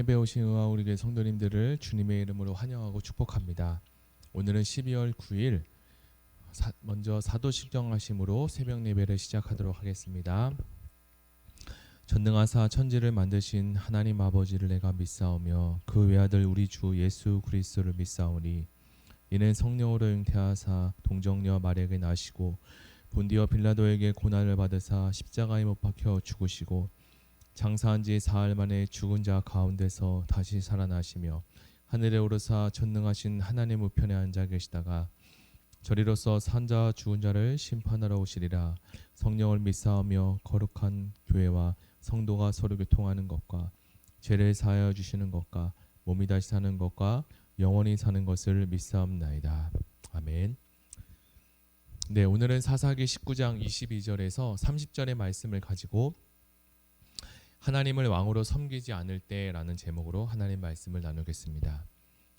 성예배 오신 우리 교회 성도님들을 주님의 이름으로 환영하고 축복합니다. 오늘은 12월 9일 먼저 사도신경 하심으로 새벽 예배를 시작하도록 하겠습니다. 전능하사 천지를 만드신 하나님 아버지를 내가 믿사오며 그 외아들 우리 주 예수 그리스도를 믿사오니 이는 성령으로 잉태하사 동정녀 마리아에게 나시고 본디오 빌라도에게 고난을 받으사 십자가에 못 박혀 죽으시고 장사한 지 사흘 만에 죽은 자 가운데서 다시 살아나시며 하늘에 오르사 전능하신 하나님 우편에 앉아 계시다가 저리로서 산 자와 죽은 자를 심판하러 오시리라. 성령을 믿사오며 거룩한 교회와 성도가 서로 교통하는 것과 죄를 사하여 주시는 것과 몸이 다시 사는 것과 영원히 사는 것을 믿사옵나이다. 아멘. 네, 오늘은 사사기 19장 22절에서 30절의 말씀을 가지고 하나님을 왕으로 섬기지 않을 때라는 제목으로 하나님 말씀을 나누겠습니다.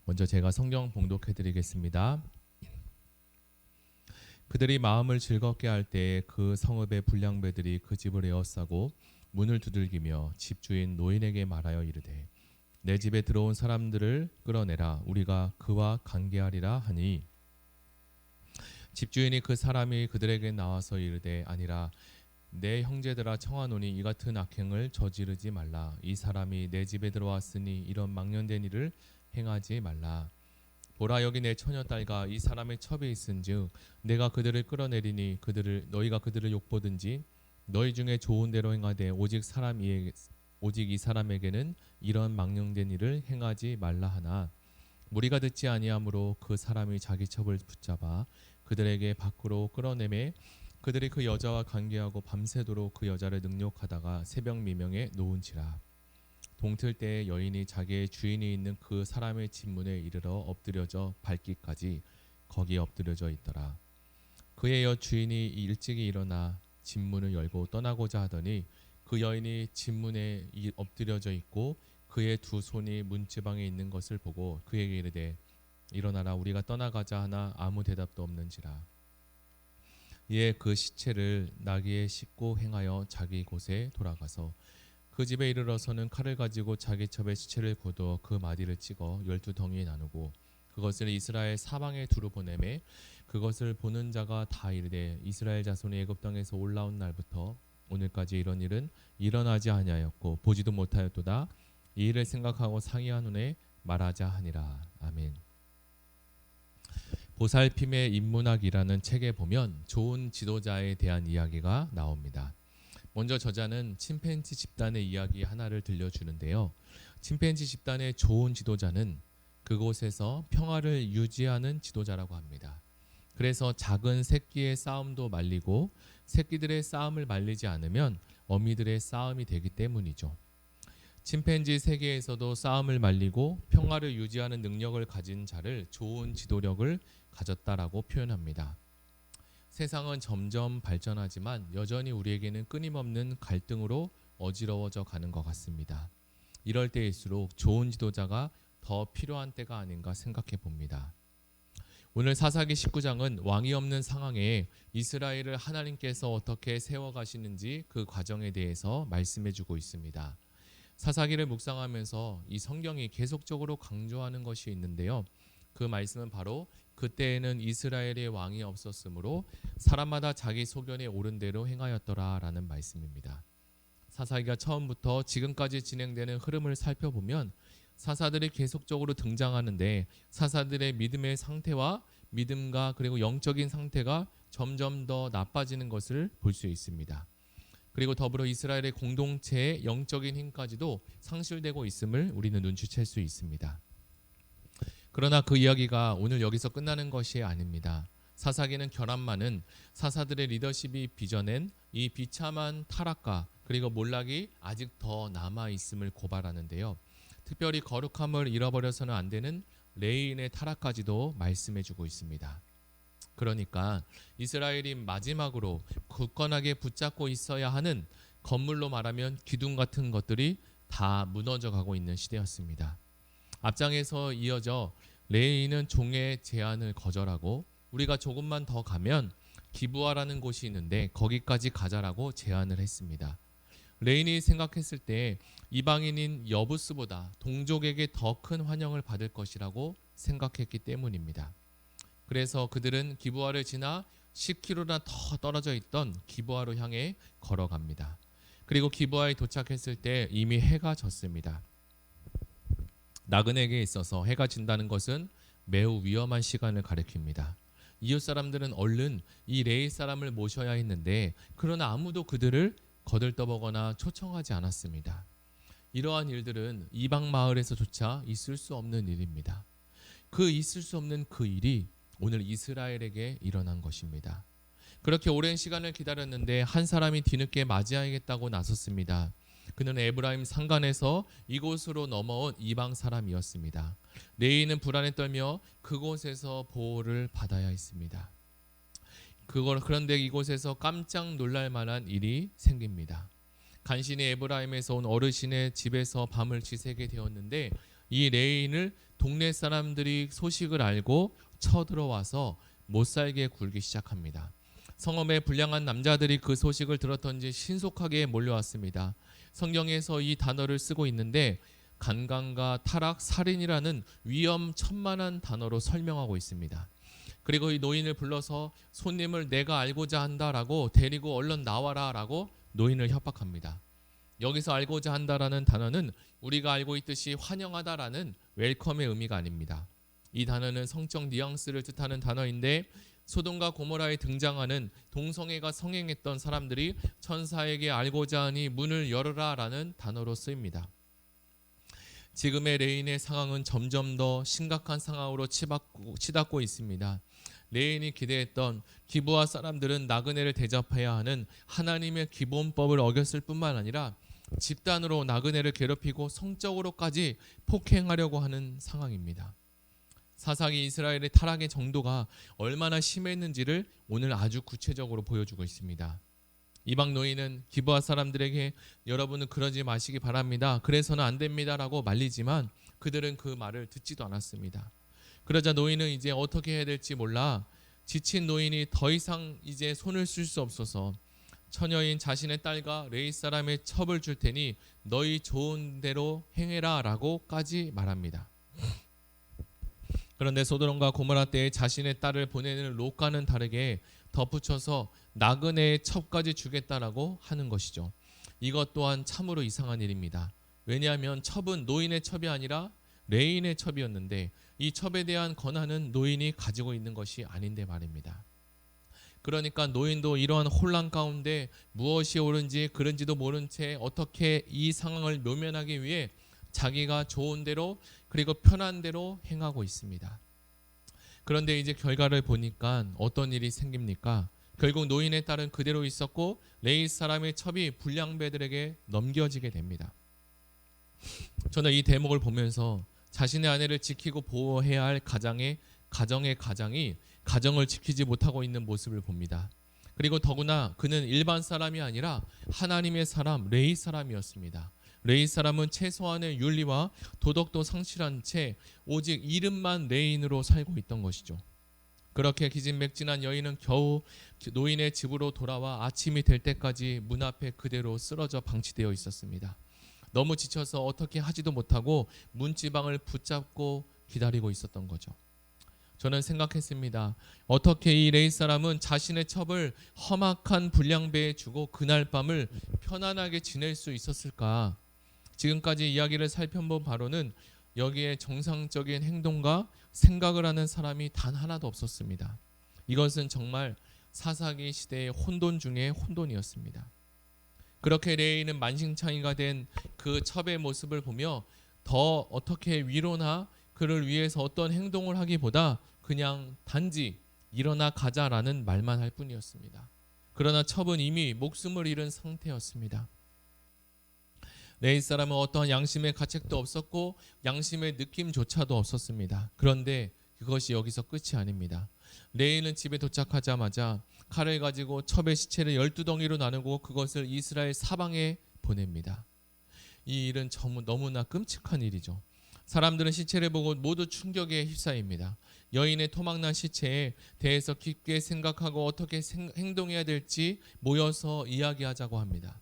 먼저 제가 성경 봉독해 드리겠습니다. 그들이 마음을 즐겁게 할 때에 그 성읍의 불량배들이 그 집을 에워싸고 문을 두들기며 집주인 노인에게 말하여 이르되 내 집에 들어온 사람들을 끌어내라. 우리가 그와 관계하리라 하니 집주인이 그 사람이 그들에게 나와서 이르되 아니라 내 형제들아 청하노니 이 같은 악행을 저지르지 말라. 이 사람이 내 집에 들어왔으니 이런 망령된 일을 행하지 말라. 보라 여기 내 처녀딸과 이 사람의 첩이 있은즉 내가 그들을 끌어내리니 너희가 그들을 욕보든지 너희 중에 좋은 대로 행하되 오직 이 사람에게는 이런 망령된 일을 행하지 말라 하나 무리가 듣지 아니하므로 그 사람이 자기 첩을 붙잡아 그들에게 밖으로 끌어내매 그들이 그 여자와 관계하고 밤새도록 그 여자를 능욕하다가 새벽 미명에 놓은지라. 동틀 때에 여인이 자기의 주인이 있는 그 사람의 집 문에 이르러 엎드려져 밟기까지 거기에 엎드려져 있더라. 그의 여 주인이 일찍이 일어나 집 문을 열고 떠나고자 하더니 그 여인이 집 문에 엎드려져 있고 그의 두 손이 문지방에 있는 것을 보고 그에게 이르되 일어나라 우리가 떠나가자 하나 아무 대답도 없는지라. 이에 그 시체를 나귀에 싣고 행하여 자기 곳에 돌아가서 그 집에 이르러서는 칼을 가지고 자기 첩의 시체를 거두어 그 마디를 찍어 12덩이에 나누고 그것을 이스라엘 사방에 두루 보내매 그것을 보는 자가 다 이르되 이스라엘 자손이 애굽 땅에서 올라온 날부터 오늘까지 이런 일은 일어나지 아니하였고 보지도 못하였도다. 이 일을 생각하고 상의한 후에 말하자 하니라. 아멘. 보살핌의 인문학이라는 책에 보면 좋은 지도자에 대한 이야기가 나옵니다. 먼저 저자는 침팬지 집단의 이야기 하나를 들려주는데요. 침팬지 집단의 좋은 지도자는 그곳에서 평화를 유지하는 지도자라고 합니다. 그래서 작은 새끼의 싸움도 말리고 새끼들의 싸움을 말리지 않으면 어미들의 싸움이 되기 때문이죠. 침팬지 세계에서도 싸움을 말리고 평화를 유지하는 능력을 가진 자를 좋은 지도력을 가졌다라고 표현합니다. 세상은 점점 발전하지만 여전히 우리에게는 끊임없는 갈등으로 어지러워져 가는 것 같습니다. 이럴 때일수록 좋은 지도자가 더 필요한 때가 아닌가 생각해 봅니다. 오늘 사사기 19장은 왕이 없는 상황에 이스라엘을 하나님께서 어떻게 세워가시는지 그 과정에 대해서 말씀해 주고 있습니다. 사사기를 묵상하면서 이 성경이 계속적으로 강조하는 것이 있는데요. 그 말씀은 바로 그때에는 이스라엘의 왕이 없었으므로 사람마다 자기 소견에 옳은 대로 행하였더라라는 말씀입니다. 사사기가 처음부터 지금까지 진행되는 흐름을 살펴보면 사사들이 계속적으로 등장하는데 사사들의 믿음의 상태와 믿음과 그리고 영적인 상태가 점점 더 나빠지는 것을 볼 수 있습니다. 그리고 더불어 이스라엘의 공동체의 영적인 힘까지도 상실되고 있음을 우리는 눈치챌 수 있습니다. 그러나 그 이야기가 오늘 여기서 끝나는 것이 아닙니다. 사사기는 결함 많은 사사들의 리더십이 빚어낸 이 비참한 타락과 그리고 몰락이 아직 더 남아있음을 고발하는데요. 특별히 거룩함을 잃어버려서는 안 되는 레위인의 타락까지도 말씀해주고 있습니다. 그러니까 이스라엘이 마지막으로 굳건하게 붙잡고 있어야 하는 건물로 말하면 기둥 같은 것들이 다 무너져 가고 있는 시대였습니다. 앞장에서 이어져 레위인은 종의 제안을 거절하고 우리가 조금만 더 가면 기브아라는 곳이 있는데 거기까지 가자라고 제안을 했습니다. 레인이 생각했을 때 이방인인 여부스보다 동족에게 더 큰 환영을 받을 것이라고 생각했기 때문입니다. 그래서 그들은 기브아를 지나 10km나 더 떨어져 있던 기브아로 향해 걸어갑니다. 그리고 기브아에 도착했을 때 이미 해가 졌습니다. 나그네에게 있어서 해가 진다는 것은 매우 위험한 시간을 가리킵니다. 이웃 사람들은 얼른 이 레이 사람을 모셔야 했는데 그러나 아무도 그들을 거들떠보거나 초청하지 않았습니다. 이러한 일들은 이방 마을에서조차 있을 수 없는 일입니다. 그 있을 수 없는 그 일이 오늘 이스라엘에게 일어난 것입니다. 그렇게 오랜 시간을 기다렸는데 한 사람이 뒤늦게 맞이하겠다고 나섰습니다. 그는 에브라임 산간에서 이곳으로 넘어온 이방 사람이었습니다. 레이는 불안에 떨며 그곳에서 보호를 받아야 했습니다. 그런데 이곳에서 깜짝 놀랄 만한 일이 생깁니다. 간신히 에브라임에서 온 어르신의 집에서 밤을 지새게 되었는데 이 레인을 동네 사람들이 소식을 알고 쳐들어와서 못살게 굴기 시작합니다. 성읍의 불량한 남자들이 그 소식을 들었던지 신속하게 몰려왔습니다. 성경에서 이 단어를 쓰고 있는데 간강과 타락, 살인이라는 위험천만한 단어로 설명하고 있습니다. 그리고 이 노인을 불러서 손님을 내가 알고자 한다라고 데리고 얼른 나와라 라고 노인을 협박합니다. 여기서 알고자 한다라는 단어는 우리가 알고 있듯이 환영하다라는 웰컴의 의미가 아닙니다. 이 단어는 성적 뉘앙스를 뜻하는 단어인데 소돔과 고모라에 등장하는 동성애가 성행했던 사람들이 천사에게 알고자 하니 문을 열어라 라는 단어로 쓰입니다. 지금의 레인의 상황은 점점 더 심각한 상황으로 치닫고 있습니다. 레인이 기대했던 기브아 사람들은 나그네를 대접해야 하는 하나님의 기본법을 어겼을 뿐만 아니라 집단으로 나그네를 괴롭히고 성적으로까지 폭행하려고 하는 상황입니다. 사사기 이스라엘의 타락의 정도가 얼마나 심했는지를 오늘 아주 구체적으로 보여주고 있습니다. 이방 노인은 기브아 사람들에게 여러분은 그러지 마시기 바랍니다. 그래서는 안 됩니다라고 말리지만 그들은 그 말을 듣지도 않았습니다. 그러자 노인은 이제 어떻게 해야 될지 몰라 지친 노인이 더 이상 이제 손을 쓸 수 없어서 처녀인 자신의 딸과 레이 사람의 첩을 줄 테니 너희 좋은 대로 행해라 라고까지 말합니다. 그런데 소돔과 고모라 때에 자신의 딸을 보내는 롯과는 다르게 덧붙여서 나그네의 첩까지 주겠다라고 하는 것이죠. 이것 또한 참으로 이상한 일입니다. 왜냐하면 첩은 노인의 첩이 아니라 레인의 첩이었는데 이 첩에 대한 권한은 노인이 가지고 있는 것이 아닌데 말입니다. 그러니까 노인도 이러한 혼란 가운데 무엇이 옳은지 그른지도 모른 채 어떻게 이 상황을 묘면하기 위해 자기가 좋은 대로 그리고 편한 대로 행하고 있습니다. 그런데 이제 결과를 보니까 어떤 일이 생깁니까? 결국 노인의 딸은 그대로 있었고 레이 사람의 첩이 불량배들에게 넘겨지게 됩니다. 저는 이 대목을 보면서 자신의 아내를 지키고 보호해야 할 가정의 가장이 가정을 지키지 못하고 있는 모습을 봅니다. 그리고 더구나 그는 일반 사람이 아니라 하나님의 사람 레이 사람이었습니다. 레이 사람은 최소한의 윤리와 도덕도 상실한 채 오직 이름만 레인으로 살고 있던 것이죠. 그렇게 기진맥진한 여인은 겨우 노인의 집으로 돌아와 아침이 될 때까지 문 앞에 그대로 쓰러져 방치되어 있었습니다. 너무 지쳐서 어떻게 하지도 못하고 문지방을 붙잡고 기다리고 있었던 거죠. 저는 생각했습니다. 어떻게 이 레이 사람은 자신의 첩을 험악한 불량배에 주고 그날 밤을 편안하게 지낼 수 있었을까? 지금까지 이야기를 살펴본 바로는 여기에 정상적인 행동과 생각을 하는 사람이 단 하나도 없었습니다. 이것은 정말 사사기 시대의 혼돈 중에 혼돈이었습니다. 그렇게 레이는 만신창이가 된 그 첩의 모습을 보며 더 어떻게 위로나 그를 위해서 어떤 행동을 하기보다 그냥 단지 일어나 가자라는 말만 할 뿐이었습니다. 그러나 첩은 이미 목숨을 잃은 상태였습니다. 레이 사람은 어떠한 양심의 가책도 없었고 양심의 느낌조차도 없었습니다. 그런데 그것이 여기서 끝이 아닙니다. 레이는 집에 도착하자마자 칼을 가지고 첩의 시체를 12덩이로 나누고 그것을 이스라엘 사방에 보냅니다. 이 일은 너무나 끔찍한 일이죠. 사람들은 시체를 보고 모두 충격에 휩싸입니다. 여인의 토막난 시체에 대해서 깊게 생각하고 어떻게 행동해야 될지 모여서 이야기하자고 합니다.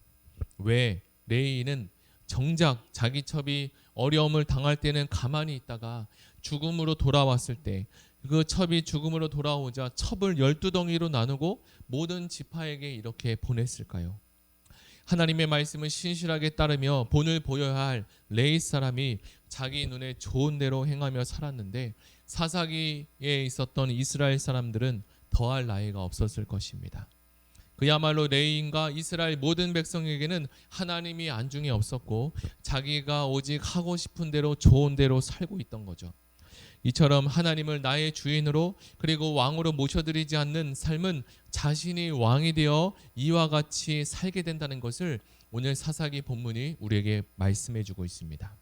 왜 레위인은 정작 자기 첩이 어려움을 당할 때는 가만히 있다가 죽음으로 돌아왔을 때 그 첩이 죽음으로 돌아오자 첩을 12덩이로 나누고 모든 지파에게 이렇게 보냈을까요? 하나님의 말씀을 신실하게 따르며 본을 보여야 할 레위 사람이 자기 눈에 좋은 대로 행하며 살았는데 사사기에 있었던 이스라엘 사람들은 더할 나위가 없었을 것입니다. 그야말로 레위인과 이스라엘 모든 백성에게는 하나님이 안중에 없었고 자기가 오직 하고 싶은 대로 좋은 대로 살고 있던 거죠. 이처럼 하나님을 나의 주인으로 그리고 왕으로 모셔드리지 않는 삶은 자신이 왕이 되어 이와 같이 살게 된다는 것을 오늘 사사기 본문이 우리에게 말씀해 주고 있습니다.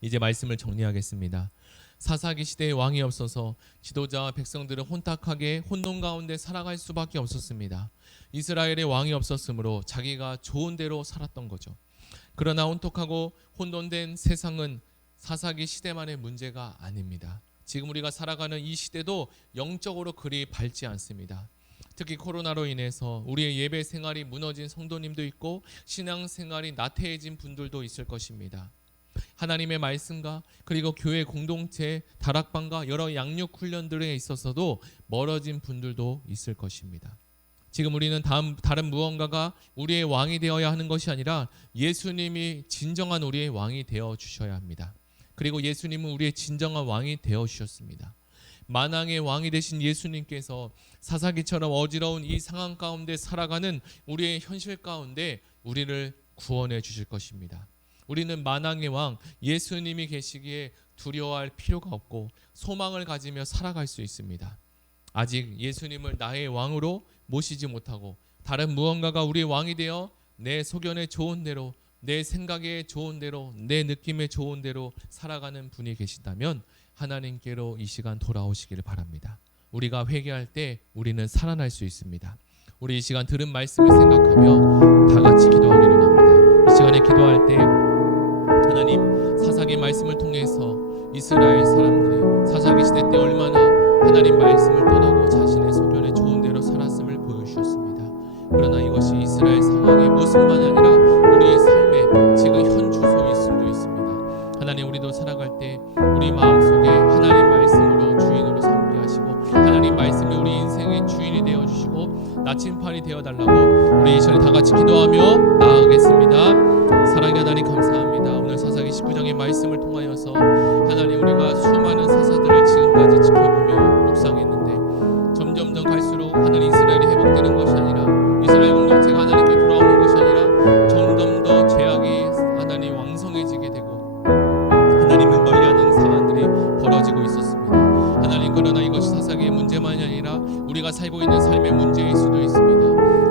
이제 말씀을 정리하겠습니다. 사사기 시대에 왕이 없어서 지도자와 백성들은 혼탁하게 혼돈 가운데 살아갈 수밖에 없었습니다. 이스라엘의 왕이 없었으므로 자기가 좋은 대로 살았던 거죠. 그러나 혼탁하고 혼돈된 세상은 사사기 시대만의 문제가 아닙니다. 지금 우리가 살아가는 이 시대도 영적으로 그리 밝지 않습니다. 특히 코로나로 인해서 우리의 예배 생활이 무너진 성도님도 있고 신앙 생활이 나태해진 분들도 있을 것입니다. 하나님의 말씀과 그리고 교회 공동체, 다락방과 여러 양육 훈련들에 있어서도 멀어진 분들도 있을 것입니다. 지금 우리는 다른 무언가가 우리의 왕이 되어야 하는 것이 아니라 예수님이 진정한 우리의 왕이 되어 주셔야 합니다. 그리고 예수님은 우리의 진정한 왕이 되어 주셨습니다. 만왕의 왕이 되신 예수님께서 사사기처럼 어지러운 이 상황 가운데 살아가는 우리의 현실 가운데 우리를 구원해 주실 것입니다. 우리는 만왕의 왕 예수님이 계시기에 두려워할 필요가 없고 소망을 가지며 살아갈 수 있습니다. 아직 예수님을 나의 왕으로 모시지 못하고 다른 무언가가 우리의 왕이 되어 내 소견에 좋은 대로, 내 생각에 좋은 대로, 내 느낌에 좋은 대로 살아가는 분이 계시다면 하나님께로 이 시간 돌아오시기를 바랍니다. 우리가 회개할 때 우리는 살아날 수 있습니다. 우리 이 시간 들은 말씀을 생각하며 다 같이 기도하기를 원합니다. 이 시간에 기도할 때 하나님, 사사기 말씀을 통해서 이스라엘 사람들이 사사기 시대 때 얼마나 하나님 말씀을 떠나고 자신의 소견에 좋은 대로 살았음을 보여주셨습니다. 그러나 이것이 이스라엘 상황의 모습만 아니라 우리의 삶의 지금 현 주소일 수도 있습니다. 하나님, 우리도 살아갈 때 우리 마음속에 하나님 말씀으로 주인으로 삼게 하시고 하나님 말씀이 우리 인생의 주인이 되어주시고 나침판이 되어달라고 우리 이 시간에 다 같이 기도하며 나아가겠습니다. 사랑의 하나님 감사합니다. 오늘 사사기 19장의 말씀을 통하여서 하나님, 우리가 수많은 사사들을 지금까지 지켜보며 묵상했는데 점점 갈수록 하나님 이스라엘이 회복되는 것이 아니라 이스라엘 공동체가 하나님께 돌아오는 것이 아니라 점점 더 죄악이 하나님 왕성해지게 되고 하나님을 멀리하는 상황들이 벌어지고 있었습니다. 하나님, 그러나 이것이 사사기의 문제만이 아니라 우리가 살고 있는 삶의 문제일 수도 있습니다.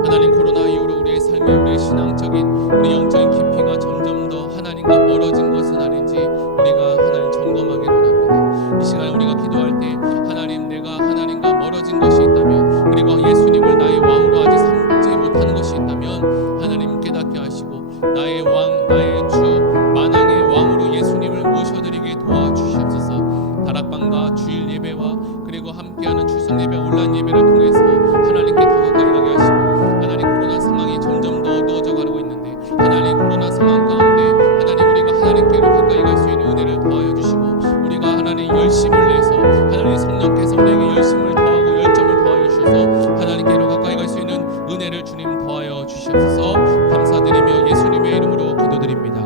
하나님, 코로나 이후로 우리의 삶에 우리의 신앙적인 우리 영적인 깊이가 점점 더 하나님과 멀어진 것은 아닌지 우리가 하나님 점검하기를 원합니다. 이 시간에 우리가 기도할 때 하나님, 내가 하나님과 멀어진 것이 있다면 그리고 예수님을 나의 왕으로 아직 삼지 못한 것이 있다면 하나님 깨닫게 하시고 나의 왕, 나의 주, 만왕의 왕으로 예수님을 모셔드리게 도와주시옵소서. 다락방과 주일 예배와 그리고 함께하는 출석 예배, 온라인 예배를 통해서 하나님께 더 가까이 가게 하시고 하나님, 코로나 상황이 점점 더 어두워져 가고 있는데 하나님, 코로나 상황 가운데 하나님 우리가 하나님께로 가까이 갈 수 있는 은혜를 더하여 주시고 우리가 하나님 열심을 내서 하나님 성령께서 우리에게 열심을 더하고 열정을 더하여 주셔서 하나님께로 가까이 갈 수 있는 은혜를 주님 더하여 주시옵소서. 감사드리며 예수님의 이름으로 기도드립니다.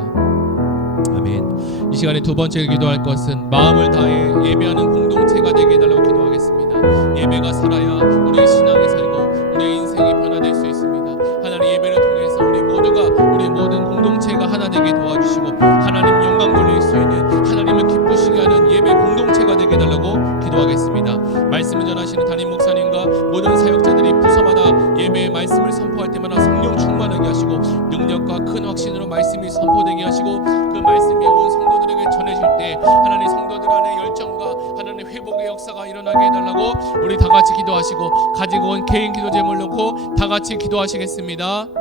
아멘. 이 시간에 두 번째 기도할 것은 마음을 다해 예배하는 공동체가 되게 해달라고 기도하겠습니다. 예배가 살아야 우리의 신앙이 살고 우리의 인생이 변화될 수 있습니다. 하나님, 예배를 통해서 우리 모두가 우리 모든 공동체가 하나 되게 도와주시고 하나님 영광 돌릴 수 있는 하나님을 기쁘시게 하는 예배 공동체가 되게 해달라고 기도하겠습니다. 말씀을 전하시는 담임 목사님과 모든 사역자들이 부서마다 예배의 말씀을 선포할 때마다 성령 충만하게 하시고 능력과 큰 확신으로 말씀이 선포되게 하시고 그 말씀이 온 성도들에게 전해질 때 하나님 성도들 안에 열정과 하나님 회복의 역사가 일어나게 해달라고 우리 다 같이 기도하시고 가지고 온 개인 기도 제목을 놓고 다 같이 기도하시겠습니다.